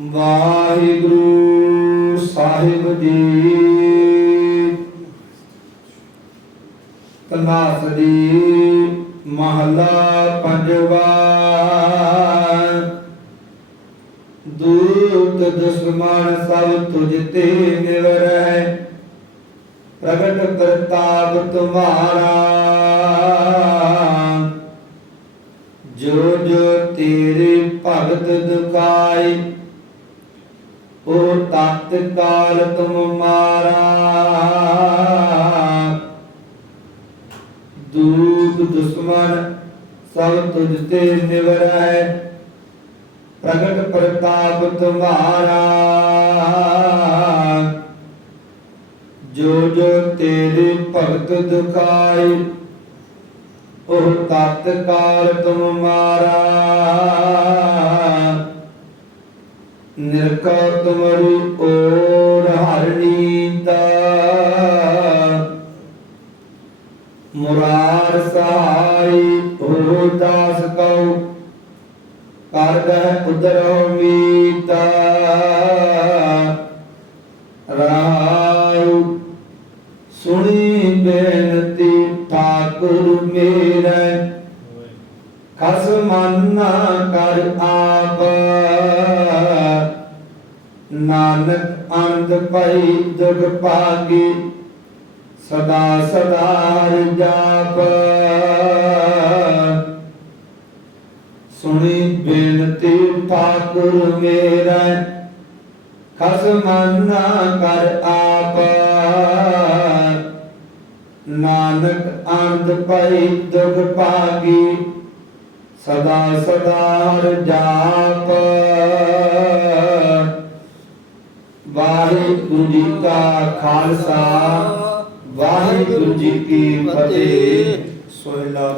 ਵਾਹਿਗੁਰੂ ਸਾਹਿਬ ਜੀ। ਤਨਾਸਰੀ ਮਹਲਾ ਪੰਜਵਾ। ਦੂਤ ਦੁਸ਼ਮਣ ਸਭ ਤੁਝ ਤੇ ਨਿਵਰੈ। ਪ੍ਰਗਟ ਪ੍ਰਤਾਪ ਤੁਮਾਰਾ। ਜੋ ਜੋ ਤੇਰੇ ਭਗਤ ਦੁਖਾਈ, ਉਹ ਤਤ ਕਾਲ ਤੁਮ ਮਾਰਾ। ਦੂਤ ਦੁਸ਼ਮਨ ਸਭ ਤੁਝ ਤੇ ਨਿਵਰੈ ਪ੍ਰਗਟ ਪ੍ਰਤਾਪ ਤੁਮਾਰਾ। ਜੋ ਜੋ ਤੇਰੇ ਭਗਤ ਦੁਖਾਈ ਉਹ ਤਤ ਕਾਲ ਤੁਮ ਮਾਰਾ। ਨਿਰਕਉ ਤੁਮਰੀ ਓਰ ਹਰਨੀਤਾ ਮੁਰਾਰ ਸਹਾਈ ਹੋ ਦਾਸ ਕਉ। ਕਰਦੈ ਉਦਰੋ ਮੀਤਾ। ਰਾਉ ਸੁਣੀ ਬੇਨਤੀ ਠਾਕੁਰ ਮੇਰੇ। ਖਸ ਮਨ ਨਾ ਕਰ ਆਪ। ਨਾਨਕ ਅੰਧ ਪਈ ਦੁਖ ਪਾਗੀ ਸਦਾ ਸਦਾ ਜਾਪ। ਸੁਣੀ ਬੇਨਤੀ ਪਾਕੁਰ ਮੇਰਾ ਖਸ ਮਨ ਨਾ ਕਰ ਆਪ। ਨਾਨਕ ਅੰਧ ਪਈ ਦੁਖ ਪਾਗੀ ਸਦਾ ਸਦਾ ਜਾਪ। ਵਾਹਿਗੁਰੂ ਜੀ ਕਾ ਖਾਲਸਾ, ਵਾਹਿਗੁਰੂ ਜੀ ਕੀ ਫਤਿਹ। ਸੋਹਿਲਾ